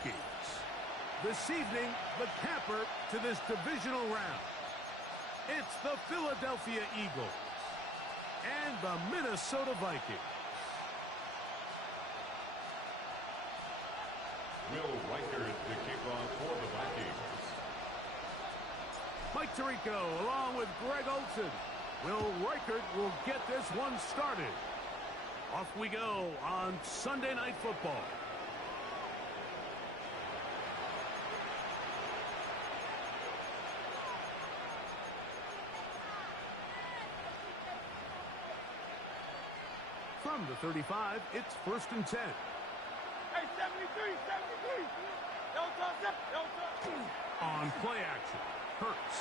Vikings. This evening, the capper to this divisional round. It's the Philadelphia Eagles and the Minnesota Vikings. Will Reichert to kick off for the Vikings. Mike Tirico along with Greg Olsen. Will Reichert will get this one started. Off we go on Sunday Night Football. From the 35, it's 1st and 10. Hey, 73, 73. On play action, Hurts.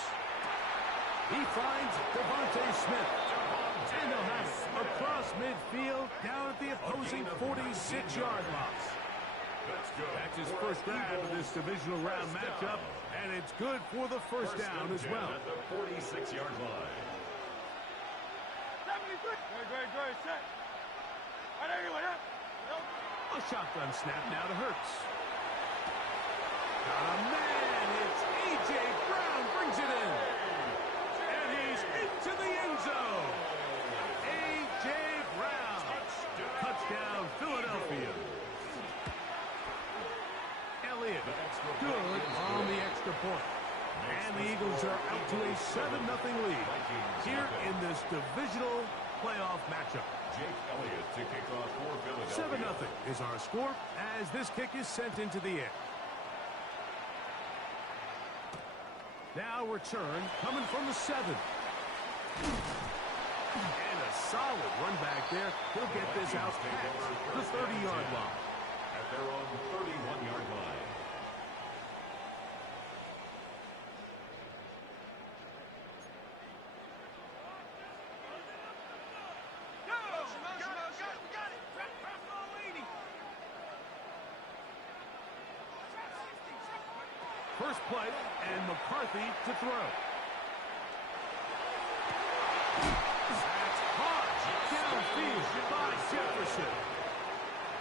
He finds Devontae Smith. And they'll have it across midfield down at the opposing 46-yard line. That's his first grab of this divisional round matchup, and it's good for the first down as well. At the 46-yard line. 73. Great, set. A shotgun snap now to Hurts. Got a man. It's A.J. Brown brings it in. And he's into the end zone. A.J. Brown. Touchdown, Philadelphia. Elliott, good on the extra point. And the Eagles are out to a 7-0 lead here in this divisional playoff matchup. Jake Elliott to kick off for Philadelphia. 7-0 is our score as this kick is sent into the air. Now return coming from the 7. And a solid run back there. He'll get this out past the 30-yard line. At their own 31-yard line. First play, and McCarthy to throw. That's caught downfield by Jefferson.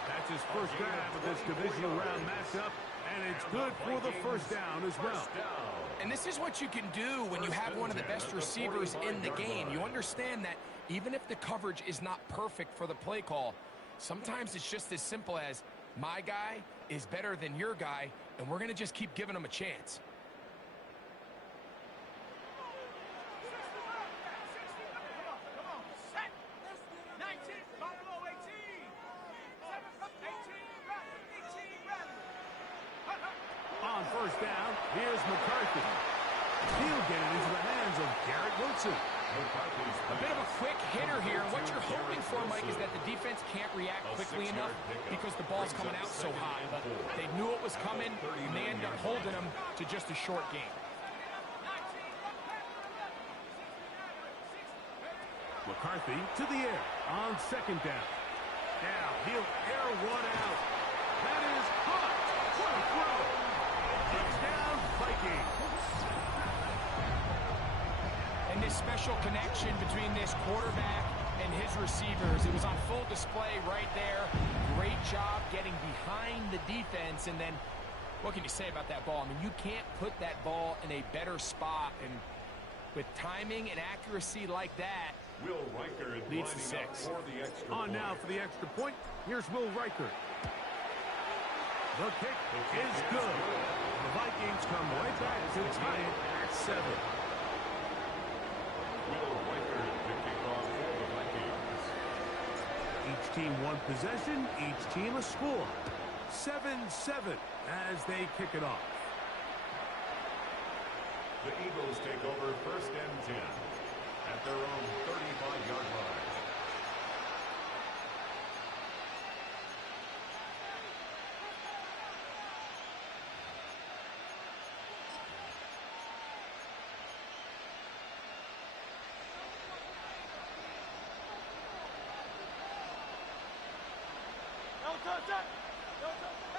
That's his first grab of this divisional round matchup, and it's good for the first down as well. And this is what you can do when you have one of the best receivers in the game. You understand that even if the coverage is not perfect for the play call, sometimes it's just as simple as my guy is better than your guy, and we're going to just keep giving him a chance. On first down, here's McCarthy. He'll get it into the hands of Garrett Wilson. A bit of a quick hitter here. What you're hoping for, Mike, is that the defense can't react quickly enough because the ball's coming out so high. But they knew it was coming, and they ended up holding them to just a short game. McCarthy to the air on second down. Now he'll air one out. That is caught. What a throw. Touchdown, Vikings. And this special connection between this quarterback and his receivers, it was on full display right there. Great job getting behind the defense. And then what can you say about that ball? I mean, you can't put that ball in a better spot. And with timing and accuracy like that, Will Reichert leads to 6. On now for the extra point, here's Will Reichert. The kick is good. The Vikings come right back to tie it at 7. Will Reichert to kick off for the Vikings. Each team one possession, each team a score. 7-7 as they kick it off. The Eagles take over 1st and 10 at their own 35-yard line.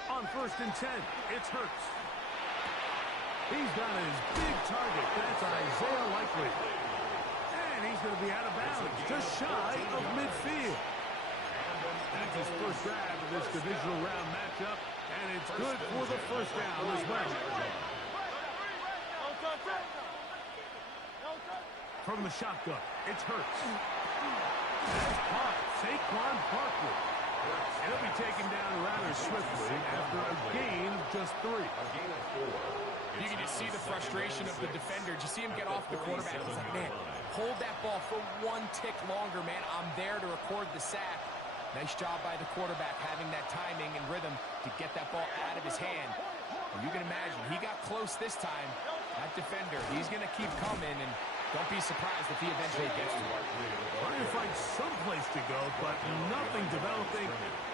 On 1st and 10, it's Hurts. He's got his big target. That's Isaiah Likely. And he's going to be out of bounds, just shy of midfield. That's his first grab of this divisional round matchup, And it's good for the first down as well. From the shotgun, it's Hurts. That's caught. Saquon Barkley. And he'll be taken down rather swiftly after a gain of just 3. A gain of 4. You can just see the frustration of the defender. You see him get off the quarterback. He's like, man, hold that ball for 1 tick longer, man. I'm there to record the sack. Nice job by the quarterback having that timing and rhythm to get that ball out of his hand. And you can imagine, he got close this time. That defender, he's going to keep coming, and don't be surprised if he eventually gets to it. Trying to find some place to go, but nothing developing.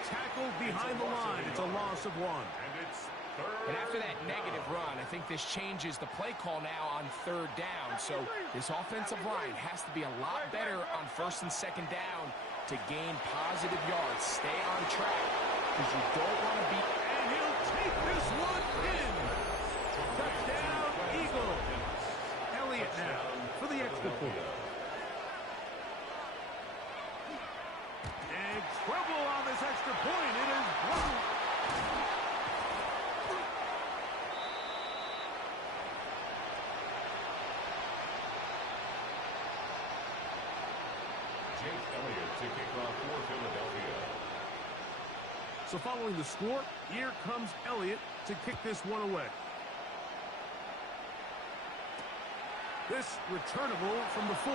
Tackled behind the line. It's a loss of 1. And it's third. And after that negative run, I think this changes the play call now on 3rd down. So this offensive line has to be a lot better on 1st and 2nd down to gain positive yards. Stay on track because you don't want to be... And he'll take this one in. Touchdown, Eagles. Elliott now for the extra point. And trouble on this extra point. It is blocked. Jake Elliott to kick off for Philadelphia. So following the score, here comes Elliott to kick this one away. This returnable from the 4.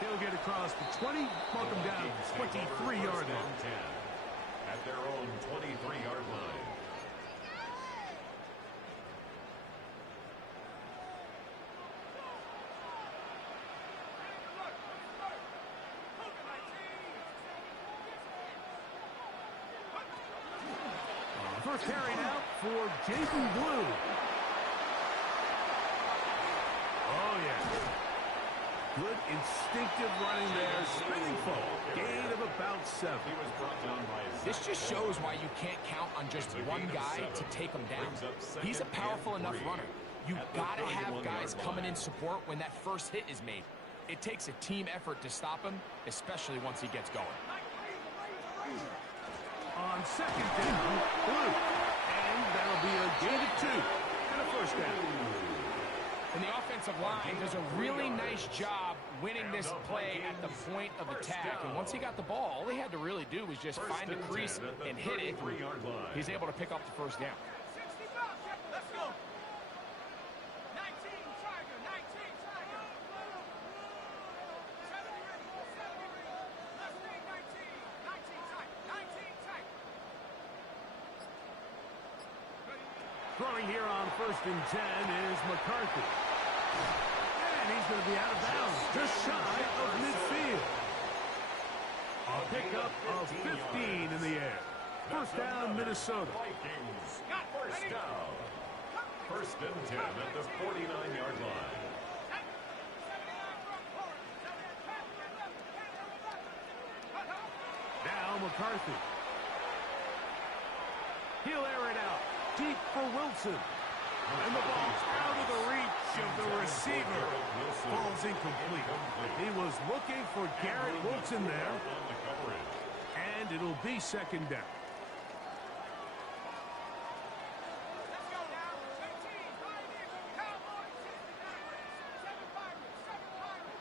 He'll get across the 20, mark him down 23-yard line. 10 at their own 23-yard line. First carry now for Jason Blue. Oh, yeah. Good instinctive running there. Spinning forward. Gain of about 7. He was brought down by This just shows why you can't count on just one guy to take him down. He's a powerful enough runner. You've got to have guys coming in support when that first hit is made. It takes a team effort to stop him, especially once he gets going. On 2nd down, Blue. And that'll be a gain of 2. And a first down. And the offensive line does a really nice job winning this play at the point of attack. And once he got the ball, all he had to really do was just find a crease and hit it. He's able to pick up the first down. Let's go. 19, Tiger, 19, Tiger. 70 ready, 70 ready. Let's take 19, 19, Tiger, 19, Tiger. Throwing here on 1st and 10 is McCarthy. And he's going to be out of bounds, just shy of midfield. A pickup of 15 in the air. First down, Minnesota. Vikings. First down. 1st and 10 at the 49-yard line. Now McCarthy. He'll air it out. Deep for Wilson. And the ball's out of the reach of the receiver. Ball's incomplete. He was looking for Garrett Wilson there. And it'll be 2nd down. Let's go now. 18, Cowboys, 7 Pirates, 7 Pirates.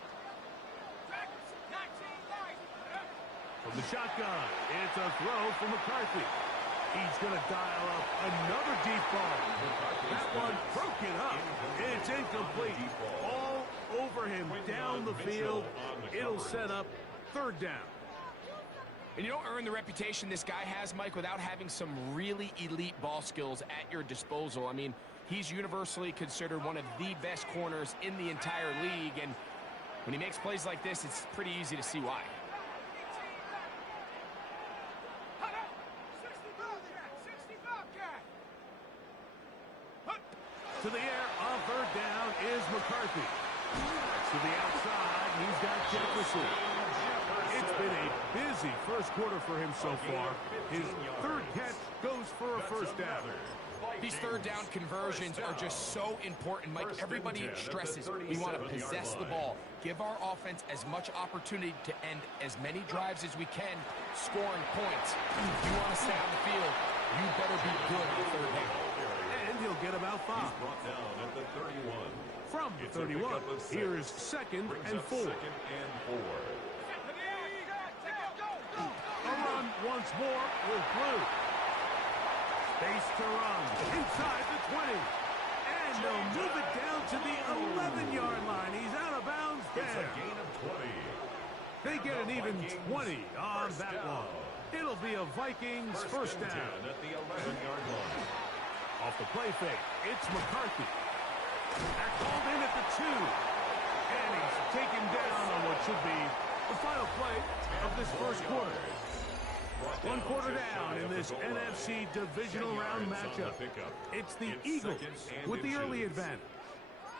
Dragons, 19 Lions. From the shotgun, it's a throw for McCarthy. He's going to dial up another deep ball. That one broken up. It's incomplete. All over him down the field. It'll set up 3rd down. And you don't earn the reputation this guy has, Mike, without having some really elite ball skills at your disposal. I mean, he's universally considered one of the best corners in the entire league. And when he makes plays like this, it's pretty easy to see why. To the air on 3rd down is McCarthy. To the outside, he's got Jefferson. It's been a busy first quarter for him so far. His third catch goes for a first down. These third down conversions are just so important, Mike. Everybody stresses we want to possess the ball, give our offense as much opportunity to end as many drives as we can, scoring points. If you want to stay on the field, you better be good on third down. And he'll get about 5. He's brought down at the 31. From the 31, here's 2nd and 4. A run once more with Blue. Space to run inside the 20. And they'll move it down to the 11-yard line. He's out of bounds there. It's a gain of 20. They get an even 20 on that one. It'll be a Vikings first down. At the 11-yard line. Off the play fake, it's McCarthy. That called in at the 2. And he's taken down on what should be the final play of this first quarter. 1 quarter down in this NFC divisional round matchup. It's the Eagles with the early advantage.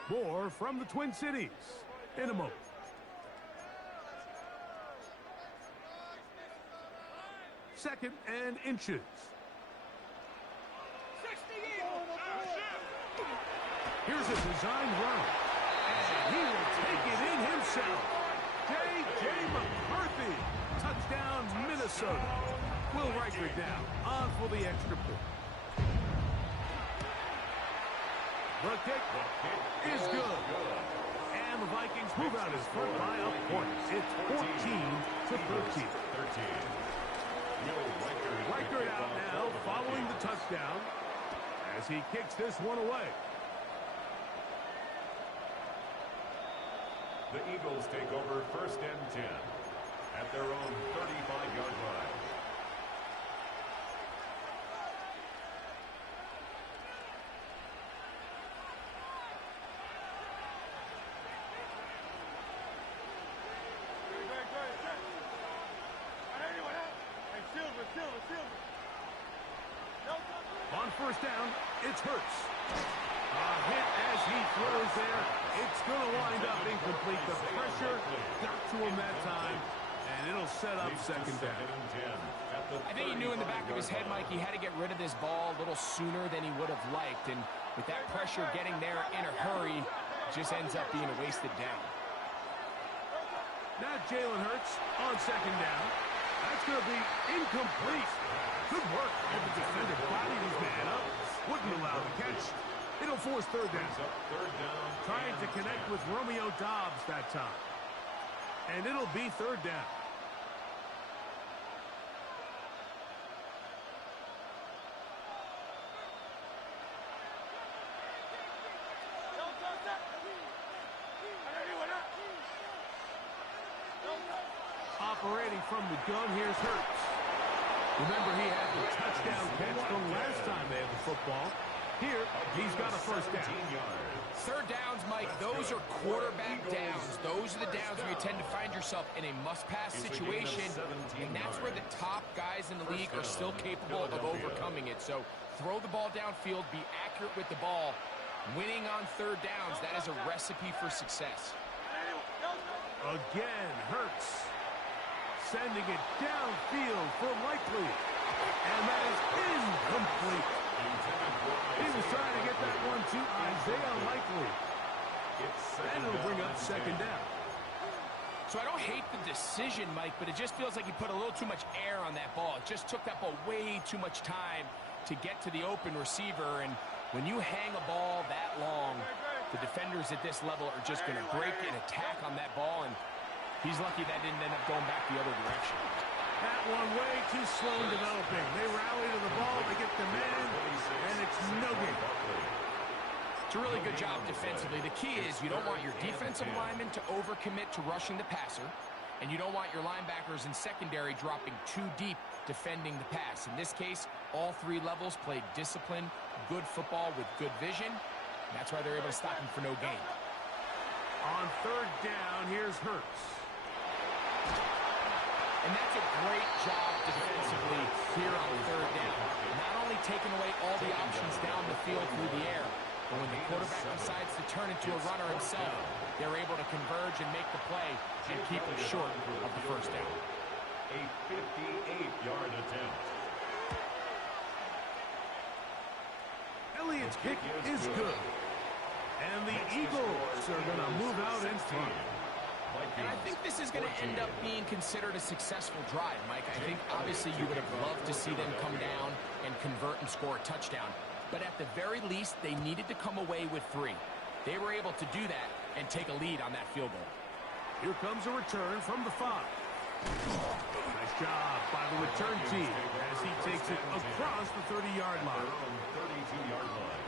More from the Twin Cities in a moment. Second and inches. Here's a design run. And he will take it in himself. J.J. McCarthy. Touchdown, Minnesota. Will Riker down on for the extra point. The kick is good. And the Vikings move out his front by a point. It's 14-13. Riker out now following the touchdown as he kicks this one away. The Eagles take over 1st and 10 at their own 35-yard line. On first down, it's Hurts. A hit as he throws there. It's going to wind up incomplete. The pressure got to him that time, and it'll set up second down. I think he knew in the back of his head, Mike, he had to get rid of this ball a little sooner than he would have liked. And with that pressure getting there in a hurry, it just ends up being a wasted down. Now Jalen Hurts on second down. That's going to be incomplete. Good work. And the defender bodied his man up. Wouldn't allow the catch. It'll force third down. Trying to connect with Romeo Doubs that time. And it'll be third down. Operating from the gun, here's Hurts. Remember, he had the touchdown catch the last time they had the football. Here, he's got a first down. Third downs, Mike, those are quarterback downs. Those are the downs where you tend to find yourself in a must-pass situation, and that's where the top guys in the league are still capable of overcoming it. So throw the ball downfield, be accurate with the ball. Winning on third downs, that is a recipe for success. Again, Hurts. Sending it downfield for Likely. And that is incomplete. He was trying to get that one to Isaiah Likely. And it'll bring up second down. So I don't hate the decision, Mike, but it just feels like he put a little too much air on that ball. It just took that ball way too much time to get to the open receiver. And when you hang a ball that long, the defenders at this level are just going to break and attack on that ball. And he's lucky that didn't end up going back the other direction. That one way too slow in developing. They rally to the ball, they get the man, and it's no good. It's a really good job defensively. The key is you don't want your defensive linemen to overcommit to rushing the passer, and you don't want your linebackers in secondary dropping too deep defending the pass. In this case, all three levels played disciplined, good football with good vision. And that's why they're able to stop him for no gain. On third down, here's Hurts. And that's a great job defensively here on third down. Not only taking away all the options down the field through the air, But when the quarterback decides to turn into a runner himself, they're able to converge and make the play and keep it short of the first down. A 58-yard attempt. Elliott's kick is good. And the Eagles are going to move out in front. And I think this is going to end up being considered a successful drive, Mike. I think obviously you would have loved to see them come down and convert and score a touchdown. But at the very least, they needed to come away with 3. They were able to do that and take a lead on that field goal. Here comes a return from the 5. Nice job by the return team as he takes it across the 30-yard line. 32-yard line.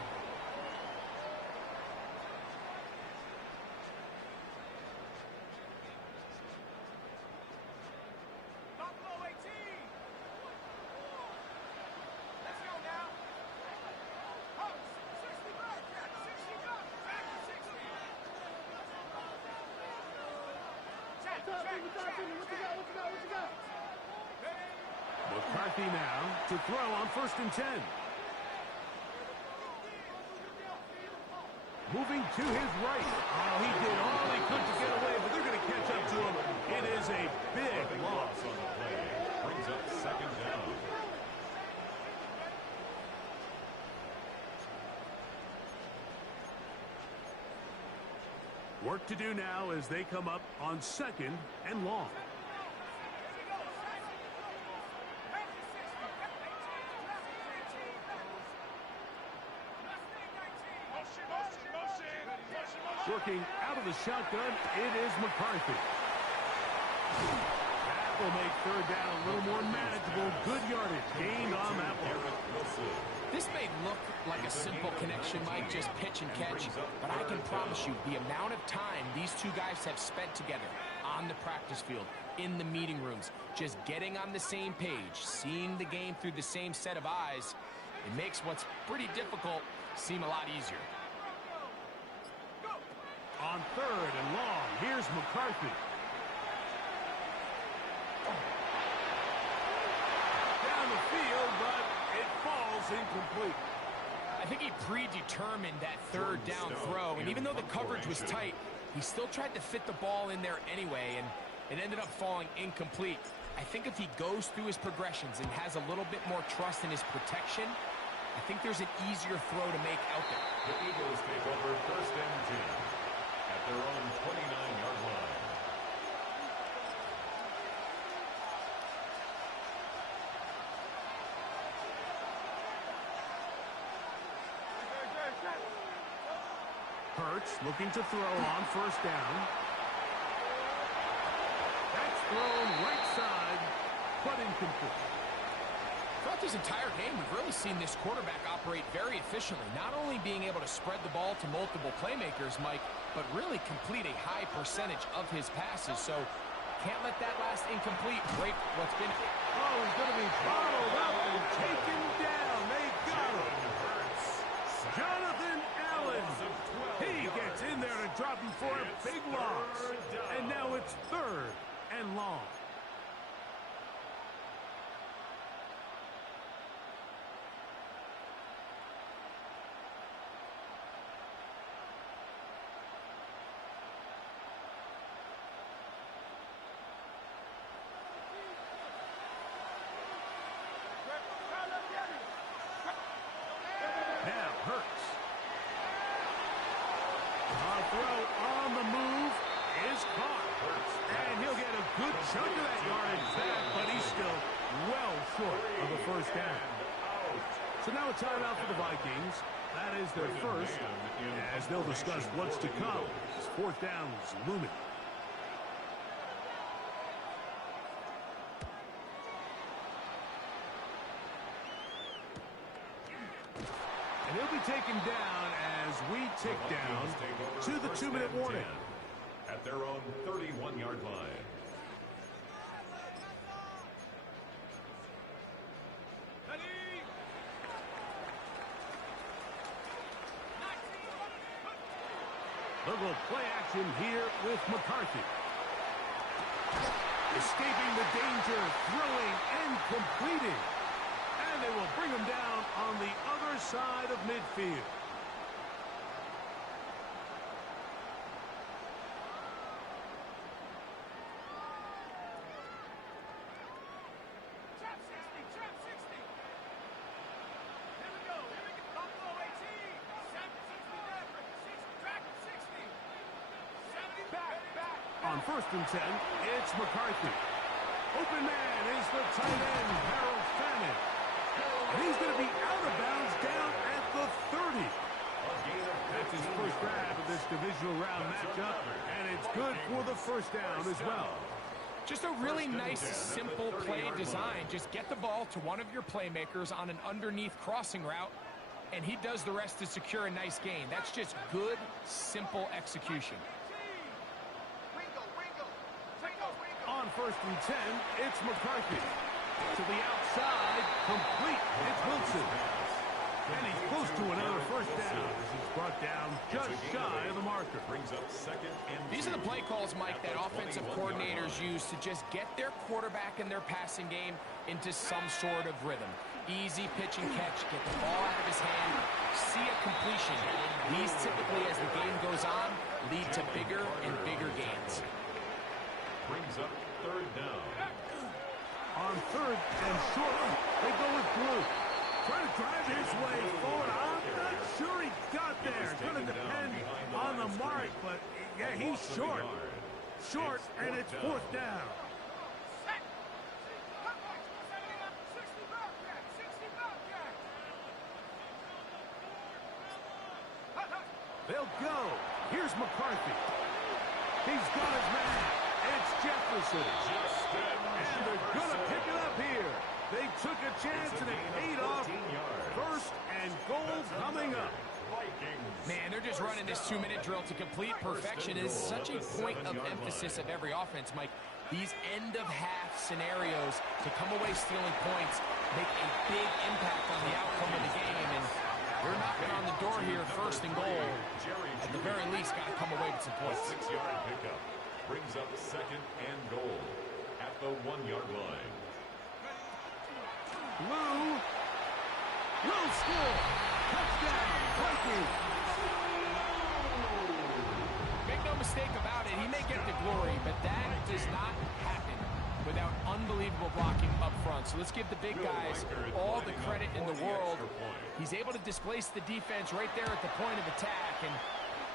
Buffalo 18. Let's go now. Hawks, 60 back, 60 back, back to 60. Check. What you got? McCarthy now to throw on 1st and 10. Moving to his right. Oh, he did all he could to get away, but they're going to catch up to him. It is a big loss on the play. Brings up 2nd down. Work to do now as they come up on 2nd and long. Working out of the shotgun, it is McCarthy. That will make 3rd down a little more manageable. Good yardage gained on that one. This may look like a simple connection, Mike, just pitch and catch, but I can promise you the amount of time these two guys have spent together on the practice field, in the meeting rooms, just getting on the same page, seeing the game through the same set of eyes, it makes what's pretty difficult seem a lot easier. On 3rd and long, here's McCarthy. Down the field, but it falls incomplete. I think he predetermined that 3rd down throw, and even though the coverage was tight, he still tried to fit the ball in there anyway, and it ended up falling incomplete. I think if he goes through his progressions and has a little bit more trust in his protection, I think there's an easier throw to make out there. The Eagles take over 1st and 10 at their own 29-yard line. Hurts looking to throw on 1st down. That's thrown right side, but incomplete. Throughout this entire game, we've really seen this quarterback operate very efficiently, not only being able to spread the ball to multiple playmakers, Mike, but really complete a high percentage of his passes. So can't let that last incomplete break what's been. Oh, he's going to be bottled up and taken down. They got him. Jonathan Allen. He gets in there to drop him for a big loss. And now it's 3rd and long. Now Hurts. A throw on the move is caught. And he'll get a good chunk of that yardage back, but he's still well short of the 1st down. So now a timeout for the Vikings. That is their first, as they'll discuss what's to come. 4th down is looming. And he'll be taken down as we tick down to the 2-minute warning. At their own 31-yard line. They'll go play action here with McCarthy. Escaping the danger, throwing and completing. And they will bring him down on the other side of midfield. On 1st and 10, it's McCarthy. Open man is the tight end, Harold Fannin. And he's going to be out of bounds down at the 30. That's his first grab of this divisional round matchup, and it's good for the first down as well. Just a really nice, simple play design. Just get the ball to one of your playmakers on an underneath crossing route, and he does the rest to secure a nice gain. That's just good, simple execution. On 1st and 10, it's McCarthy. To the outside, complete. It's Wilson. And he's close to another first down. This is brought down just shy of the marker. Brings up 2nd and 2. These are the play calls, Mike, that offensive coordinators use to just get their quarterback and their passing game into some sort of rhythm. Easy pitch and catch, get the ball out of his hand, see a completion. These typically, as the game goes on, lead to bigger and bigger gains. Brings up 3rd down. On 3rd and short, they go with Blue. Trying to drive his way forward. I'm not sure he got there. Going to depend on the mark, but yeah, he's short. Short, and it's 4th down. They'll go. Here's McCarthy. He's got his man. It's Jefferson. And they're going to pick it up here. They took a chance and it paid off. 1st and goal coming up. Man, they're just running this 2-minute drill to complete perfection. It is such a point of emphasis of every offense, Mike. These end-of-half scenarios to come away stealing points make a big impact on the outcome of the game. And they're knocking on the door here, 1st and goal. At the very least, got to come away with some points. 6-yard pickup. Brings up 2nd and goal at the 1-yard line. Blue will score. Touchdown, Vikings. Make no mistake about it, he may get the glory, but that does not happen without unbelievable blocking up front. So let's give the big guys all the credit in the world. He's able to displace the defense right there at the point of attack, and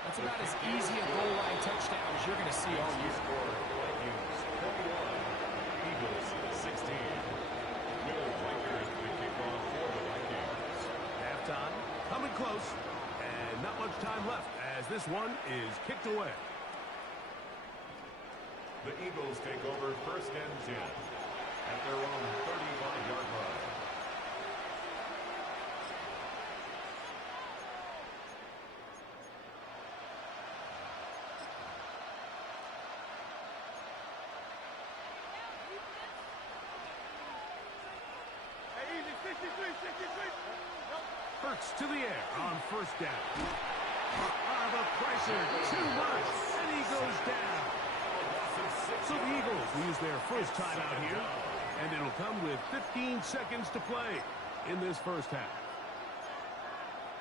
that's about as easy a goal line touchdown as you're going to see all year. Vikings 21, Eagles 16. Will Riker the kickoff for the Vikings. Halftime coming close, and not much time left as this one is kicked away. The Eagles take over 1st and 10 at their own 35-yard line. Hurts to the air on 1st down. The pressure, too much, and he goes down. So the Eagles use their first timeout here, and it'll come with 15 seconds to play in this first half.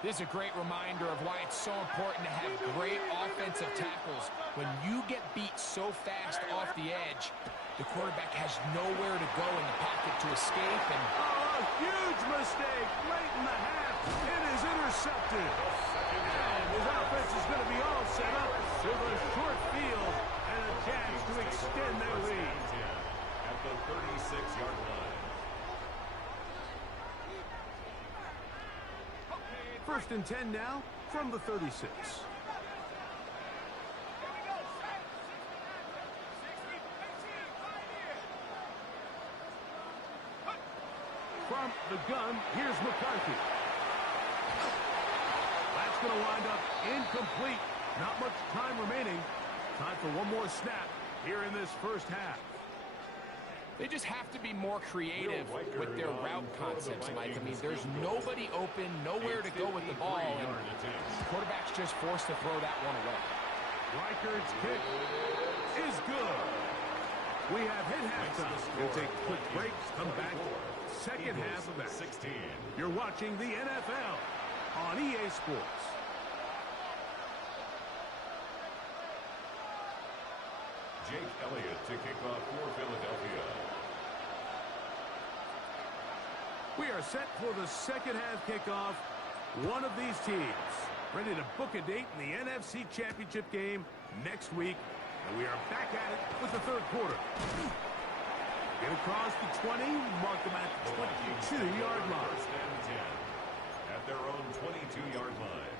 This is a great reminder of why it's so important to have great offensive tackles. When you get beat so fast off the edge, the quarterback has nowhere to go in the pocket to escape. And a huge mistake late in the half. It is intercepted. And his offense is going to be all set up with a short field and a chance to extend their lead. At the 36-yard line. 1st and 10 now from the 36. From the gun, here's McCarthy. That's going to wind up incomplete. Not much time remaining. Time for one more snap here in this first half. they just have to be more creative with their route concepts, Mike. I mean, there's nobody open, nowhere to go with the ball, and the quarterback's just forced to throw that one away. Reichard's kick is good. We have hit halftime. We'll take a quick break, come back. Second half of that. 16. You're watching the NFL on EA Sports. Jake Elliott to kick off for Philadelphia. We are set for the second half kickoff. One of these teams ready to book a date in the NFC Championship game next week. And we are back at it with the third quarter. Get across the 20, mark them at the 22-yard line. First and 10 at their own 22-yard line.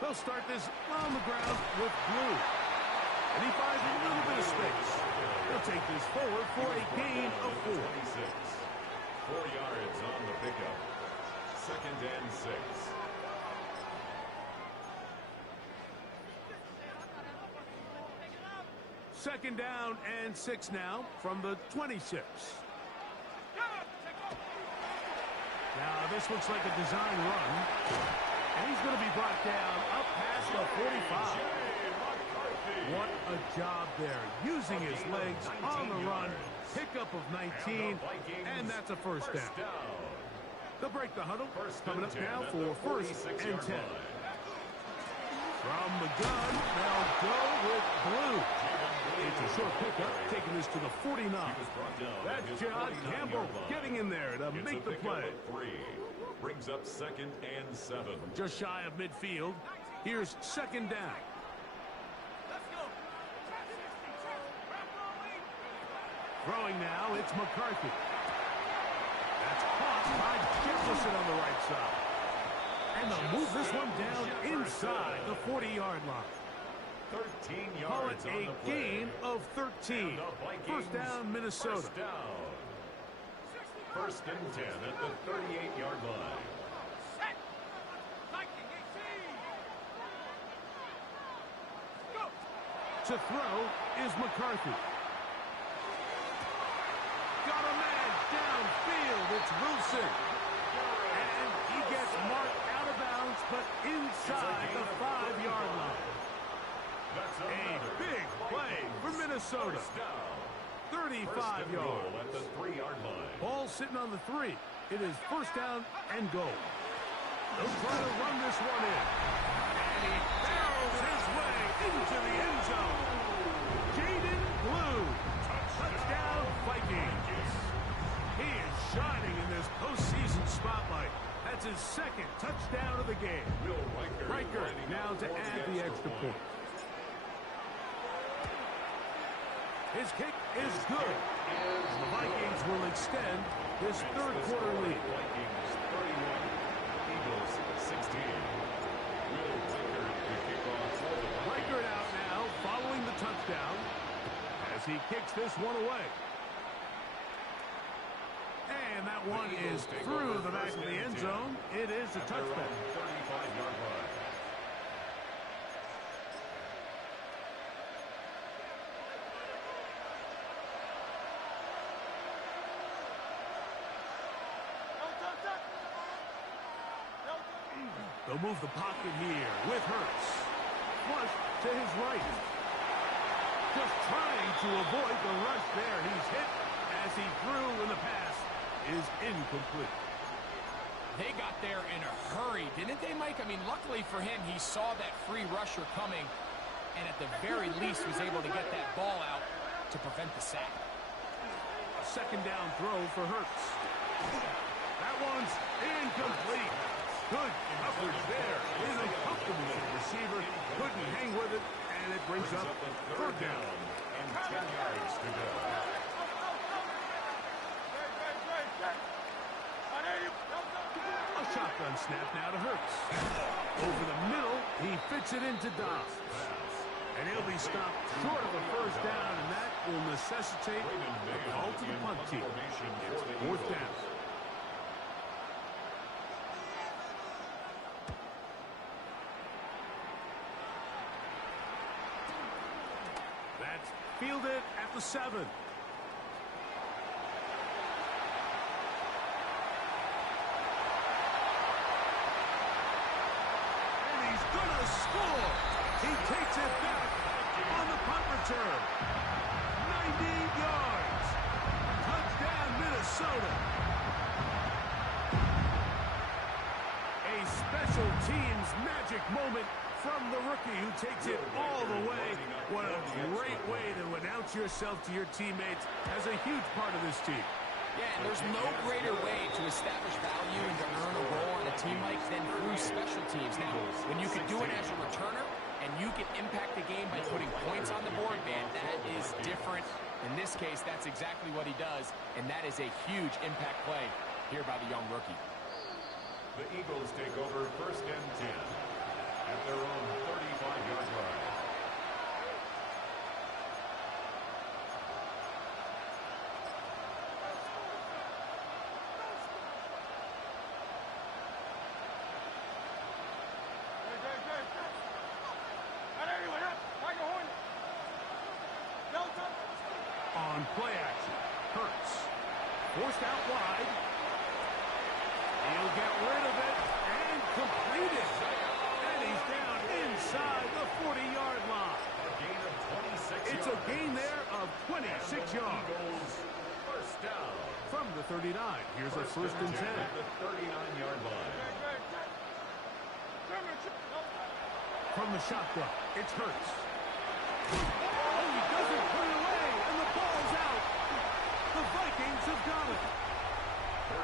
They'll start this on the ground with Blue. And he finds a little bit of space. He'll take this forward for a gain of 4. 26. 4 yards on the pickup. Second and 6. Second down and 6 now from the 26. Now this looks like a design run. And he's going to be brought down up past the 45. What a job there. Using his legs on the run. Pickup of 19. And that's a first down. They'll break the huddle. Coming up now for first and 10. From the gun, they'll go with Blue. It's a short pickup, taking this to the 49. That's John Campbell getting in there to make the play. Brings up second and 7. Just shy of midfield. Here's second down. Throwing now, it's McCarthy. That's caught by Jefferson on the right side. And they'll move this one down inside the 40-yard line. 13 Call it yards on a the play. gain of 13. First down, Minnesota. First down. First and 10 at the 38-yard line. To throw is McCarthy. Got a man downfield. It's Wilson. And he gets marked out of bounds, but inside the 5-yard line. A big play for Minnesota. 35 yards. At the 3-yard line. Ball sitting on the 3. It is first down and goal. They'll try to run this one in. And he barrels his way into the end zone. Jaden Blue. Touchdown, Vikings. He is shining in this postseason spotlight. That's his second touchdown of the game. Riker now to add the extra point. His kick is good. The Vikings will extend this third quarter lead. Vikings 31, Eagles 16. Will Reichert to kick off for the Vikings. Reichert out now following the touchdown as he kicks this one away. And that one is through the back of the end zone. It is a touchback. 35-yard line. They'll move the pocket here with Hurts. Flush to his right. Just trying to avoid the rush there. He's hit as he threw in the pass is incomplete. They got there in a hurry, didn't they, Mike? I mean, luckily for him, he saw that free rusher coming and at the very least was able to get that ball out to prevent the sack. A second down throw for Hurts. That one's incomplete. Good coverage there. Is uncomfortable for the receiver. Couldn't hang with it, and it brings up third down. And 10 yards to go. A shotgun snap now to Hurts. Over the middle, he fits it into Dobbs. And he'll be stopped short of a first down, and that will necessitate a call to the punt team. It's fourth down. That's fielded at the 7. And he's gonna score. He takes it back on the punt return. 90 yards. Touchdown, Minnesota. A special teams magic moment from the rookie who takes it all the way. What a great way to announce yourself to your teammates as a huge part of this team. Yeah, and there's no greater way to establish value and to earn a role on a team like than through special teams. Now, when you can do it as a returner and you can impact the game by putting points on the board, man, that is different. In this case, that's exactly what he does, and that is a huge impact play here by the young rookie. The Eagles take over 1st and 10 at their own 35-yard line. On play action, Hurts. Forced out wide. He'll get rid of it and complete it. And he's down inside the 40-yard line. A gain of 26 It's a gain there of 26 yards. Eagles first down. From the 39, here's a 1st and 10. At the 39-yard line. From the shotgun, it's Hurts. Oh, he doesn't put it away, and the ball's out. The Vikings have got it.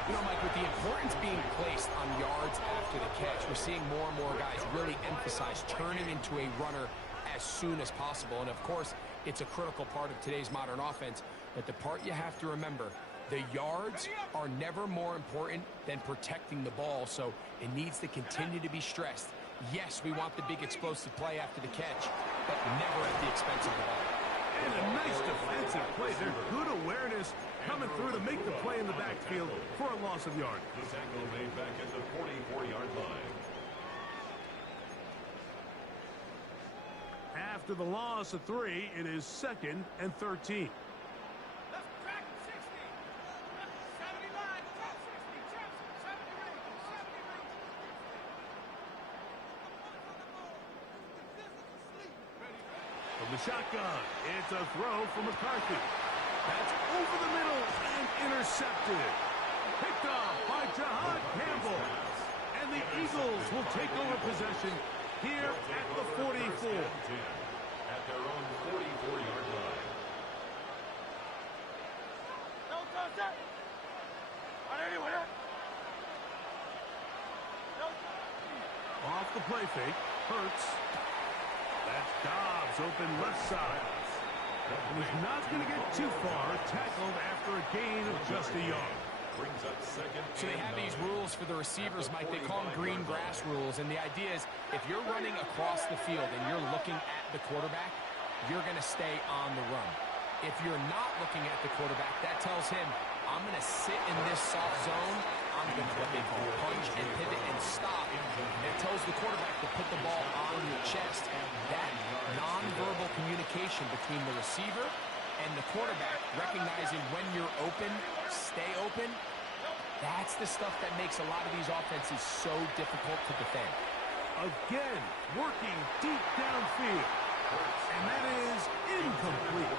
You know, Mike, with the importance being placed on yards after the catch, we're seeing more and more guys really emphasize turning into a runner as soon as possible. And, of course, it's a critical part of today's modern offense. But the part you have to remember, the yards are never more important than protecting the ball, so it needs to continue to be stressed. Yes, we want the big explosive play after the catch, but never at the expense of the ball. And a nice defensive play. There's good awareness coming through to make the play in the backfield for a loss of yard. The tackle made back at the 44-yard line. After the loss of 3, it is 2nd and 13. Let's crack 60. 70 line. 60. Johnson. 70 Rangers. 70 Rangers. From the shotgun, it's a throw from McCarthy. That's over the middle and intercepted. Picked off by Jahad Campbell. And the Eagles will take over possession here at the 44. At their own 44-yard line. Off the play fake, Hurts. That's Dobbs open left side. And he's not going to get too far, tackled after a gain of just a yard. Brings up 2nd. So they have these rules for the receivers, Mike. They call them green grass rules. And the idea is if you're running across the field and you're looking at the quarterback, you're going to stay on the run. If you're not looking at the quarterback, that tells him, I'm going to sit in this soft zone. I'm going to what they call punch and pivot and stop. And it tells the quarterback to put the ball on your chest. That nonverbal communication between the receiver and the quarterback, recognizing when you're open, stay open, that's the stuff that makes a lot of these offenses so difficult to defend. Again, working deep downfield. And that is incomplete.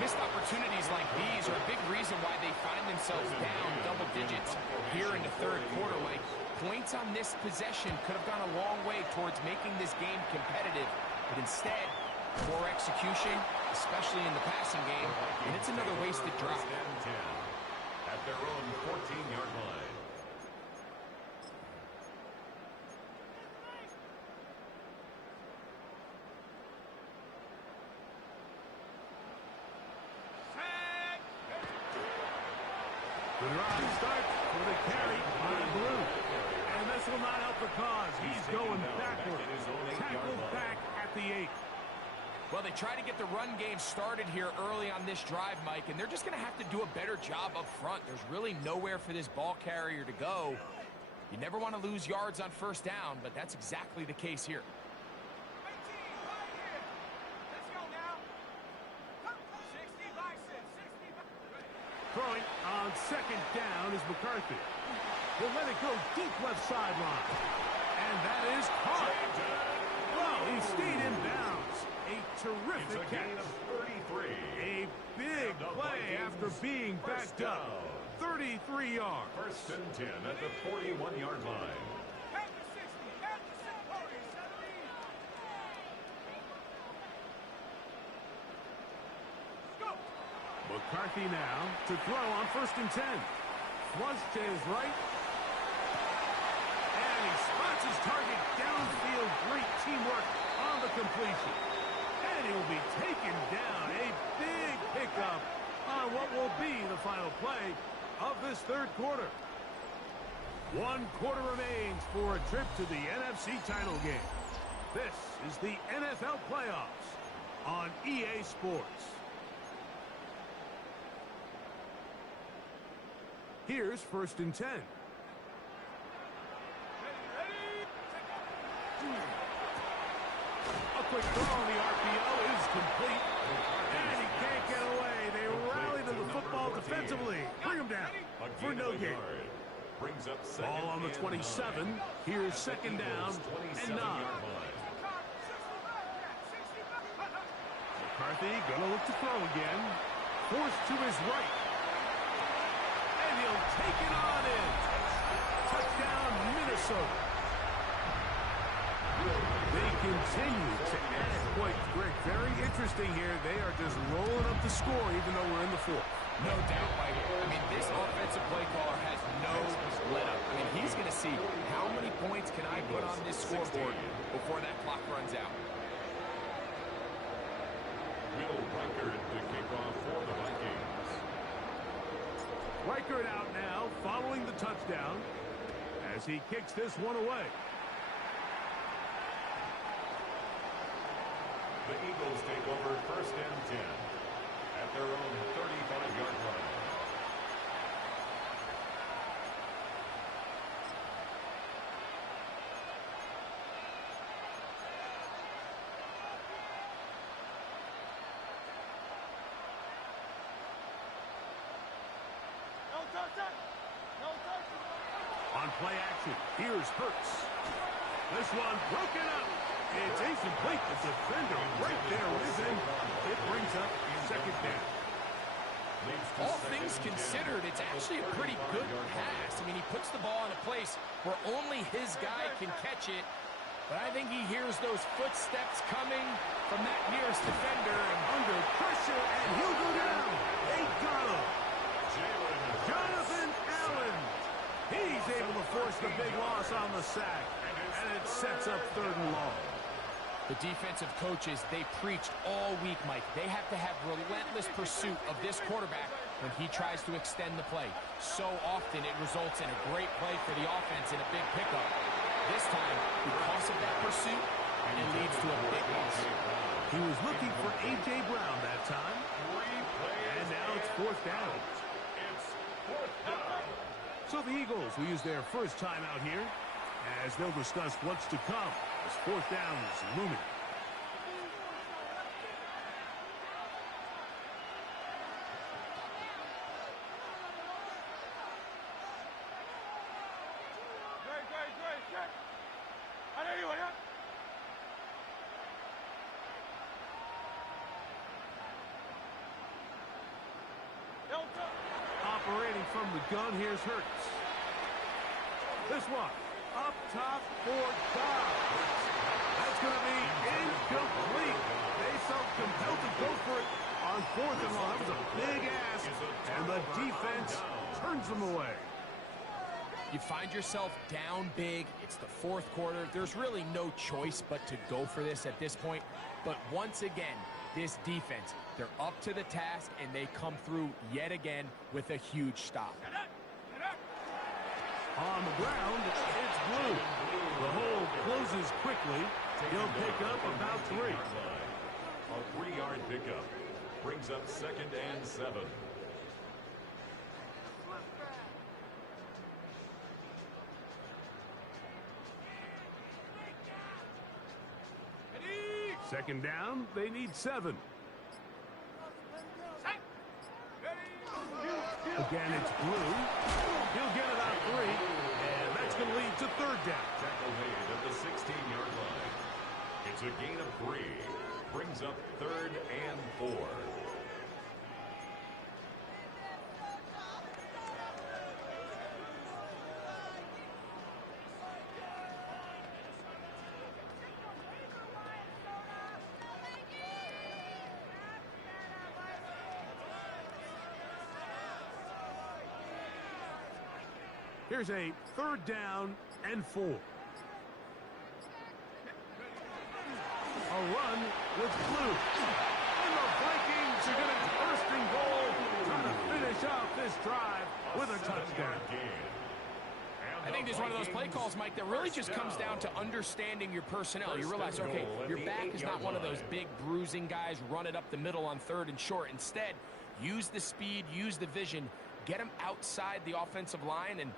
Missed opportunities like these are a big reason why they find themselves down double digits here in the 3rd quarter. Like, points on this possession could have gone a long way towards making this game competitive. But instead, poor execution, especially in the passing game, and it's another wasted drive. 1st and 10 at their own 14-yard line. The drive starts with a carry on blue. And this will not help the cause. He's going backward. Tackled back at the 8. Well, they try to get the run game started here early on this drive, Mike, and they're just going to have to do a better job up front. There's really nowhere for this ball carrier to go. You never want to lose yards on 1st down, but that's exactly the case here. Throwing on 2nd down is McCarthy. He'll let it go deep left sideline. And that is caught. Well, he stayed in bounds. A terrific catch. Of 33. A big play after being backed up. 33 yards. 1st and 10 at the 41-yard line. McCarthy now to throw on 1st and 10. Flush to his right. And he spots his target downfield. Great teamwork on the completion. And he will be taken down. A big pickup on what will be the final play of this 3rd quarter. 1 quarter remains for a trip to the NFC title game. This is the NFL playoffs on EA Sports. Here's 1st and 10. A quick throw on the RPO is complete. And he can't get away. They rally to the football defensively. Bring him down for no gain. Brings up ball on the 27. Here's 2nd down and 9. McCarthy gonna look to throw again. Forced to his right. And he'll take it on in. Touchdown, Minnesota. They continue to add points. Greg, very interesting here. They are just rolling up the score even though we're in the 4th. No doubt, Mike. I mean, this offensive play caller has no let up. I mean, he's going to see how many points can I put on this scoreboard before that clock runs out. Will Reichert to kick off for the Vikings. Reichert out now, following the touchdown as he kicks this one away. The Eagles take over 1st and 10 at their own 35-yard line. On play action, here's Hurts. This one broken up. It's incomplete. The defender right there with him. It brings up 2nd down. All things considered, it's actually a pretty good pass. I mean, he puts the ball in a place where only his guy can catch it. But I think he hears those footsteps coming from that nearest defender. And under pressure, and he'll go down. They got him. Jonathan Allen. He's able to force the big loss on the sack. And it sets up 3rd and long. The defensive coaches, they preached all week, Mike. They have to have relentless pursuit of this quarterback when he tries to extend the play. So often it results in a great play for the offense and a big pickup. This time, because of that pursuit, it leads to a big loss. He was looking for A.J. Brown that time. And now it's 4th down. So the Eagles will use their first time out here as they'll discuss what's to come as 4th down is looming. Operating from the gun, here's Hurts. This one, up top for Dobbs. That's going to be incomplete. They felt compelled to go for it on 4th and long. That was a big ask, and the defense turns them away. You find yourself down big. It's the 4th quarter. There's really no choice but to go for this at this point. But once again, this defense, they're up to the task, and they come through yet again with a huge stop. On the ground, it's Blue. The hole closes quickly. He'll pick up about 3. A 3-yard pickup brings up 2nd and 7. Second down, they need 7. Again, it's Blue. He'll get about 3, and that's going to lead to 3rd down. Tackle made at the 16-yard line. It's a gain of 3. Brings up 3rd and 4. Here's a 3rd down and 4. A run with Blue. And the Vikings are going to first and goal, trying to finish off this drive with a touchdown. I think this is one of those play calls, Mike, that really just comes down to understanding your personnel. You realize, okay, your back is not one of those big bruising guys running up the middle on 3rd and short. Instead, use the speed, use the vision, get them outside the offensive line, and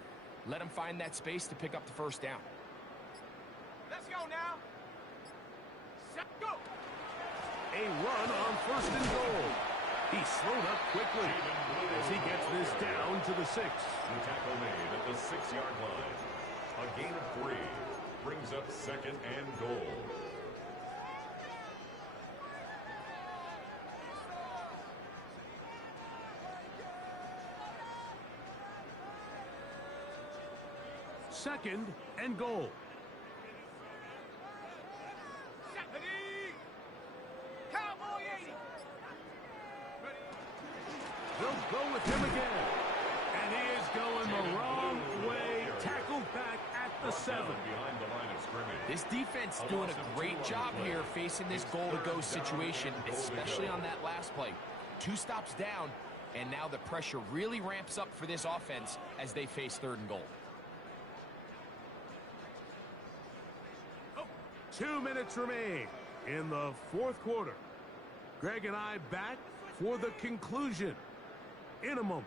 let them find that space to pick up the 1st down. Let's go now. Set, go. A run on 1st and goal. He slowed up quickly as he gets this down to the 6. The tackle made at the 6-yard line. A gain of 3 brings up 2nd and goal. Second and goal. Ready. Cowboy 80. They'll go with him again. And he is going the wrong way. Tackled back at the 7. Behind the line of scrimmage. This defense doing a great job here facing this goal-to-go situation, especially on that last play. 2 stops down, and now the pressure really ramps up for this offense as they face 3rd and goal. 2 minutes remain in the 4th quarter. Greg and I back for the conclusion in a moment.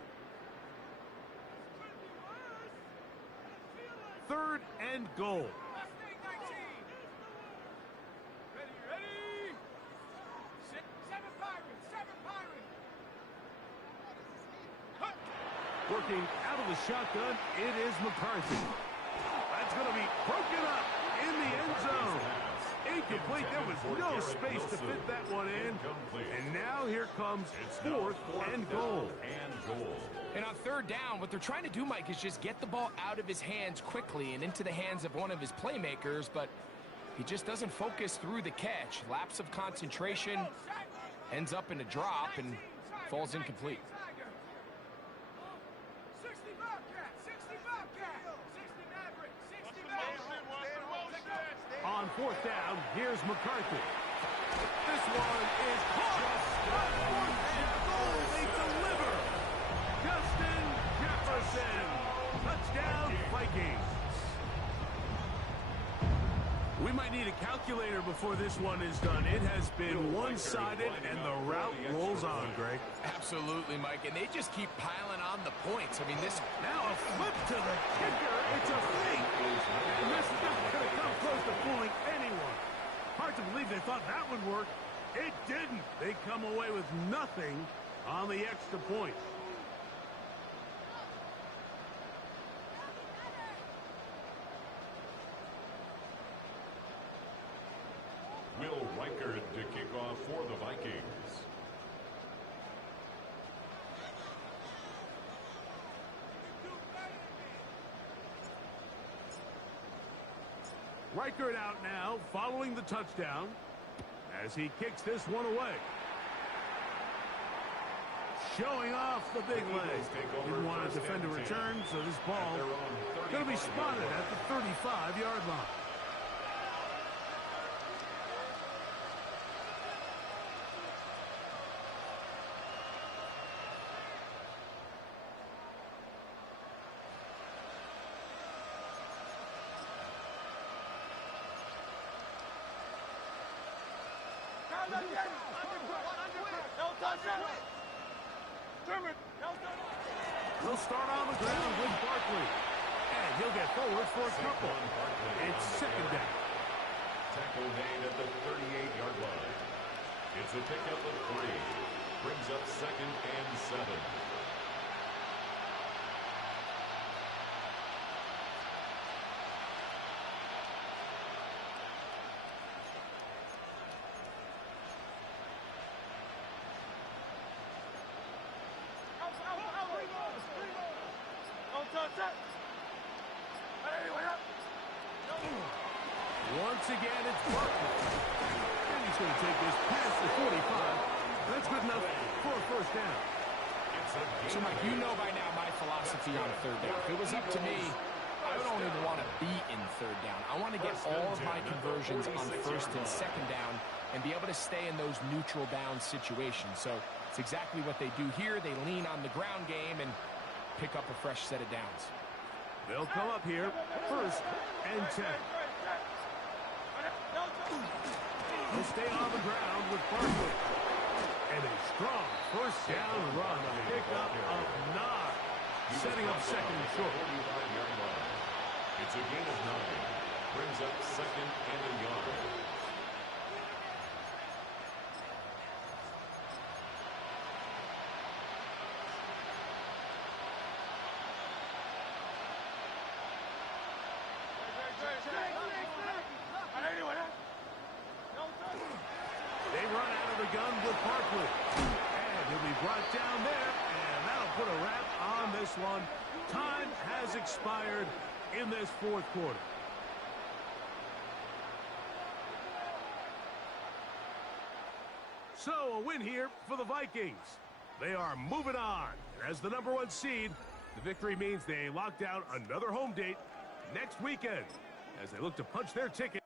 3rd and goal. Mustang 19. Ready. 7 Pirates. 7 Pirates. Working out of the shotgun, it is McCarthy. That's going to be broken up in the end zone. Incomplete. There was no space to fit that one in. And now here comes 4th and goal. And on 3rd down, what they're trying to do, Mike, is just get the ball out of his hands quickly and into the hands of one of his playmakers, but he just doesn't focus through the catch. Lapse of concentration, ends up in a drop, and falls incomplete. 60 Bobcat. 60 Bobcat. 60 Maverick. 60 Maverick. On 4th down, here's McCarthy. This one is caught. On 4th and goal, they deliver. Justin Jefferson. Touchdown, Vikings. We might need a calculator before this one is done. It has been one-sided, and the route rolls on, Greg. Absolutely, Mike, and they just keep piling on the points. I mean, this... Now a flip to the kicker. It's a fake. And this is not going to come close to fooling anyone. Hard to believe they thought that would work. It didn't. They come away with nothing on the extra point. Will Reichard to kick off for the Vikings. Reichard out now, following the touchdown, as he kicks this one away. Showing off the big leg. Didn't want to defend a return, so this ball going to be spotted at the 35-yard line. He'll start on the ground with Barkley. And he'll get forward for a couple. It's 2nd down. Tackle made at the 38-yard line. It's a pickup of 3. Brings up 2nd and 7. Once again, it's Barkley. And he's going to take this past the 45. That's good enough for a 1st down. So, Mike, you know by now my philosophy on third down. If it was up to me, I don't even want to be in third down. I want to get all of my conversions on first and second down and be able to stay in those neutral down situations. So it's exactly what they do here. They lean on the ground game and pick up a fresh set of downs. They'll come up here, first and 10. They'll stay on the ground with Barkley. And a strong first down run, a pickup of 9, setting up second and short. It's a gain of 9. Brings up second and a yard. They run out of the gun with Barkley. And he'll be brought down there, and that'll put a wrap on this one. Time has expired in this fourth quarter. So a win here for the Vikings. They are moving on. As the #1 seed, the victory means they lock down another home date next weekend as they look to punch their ticket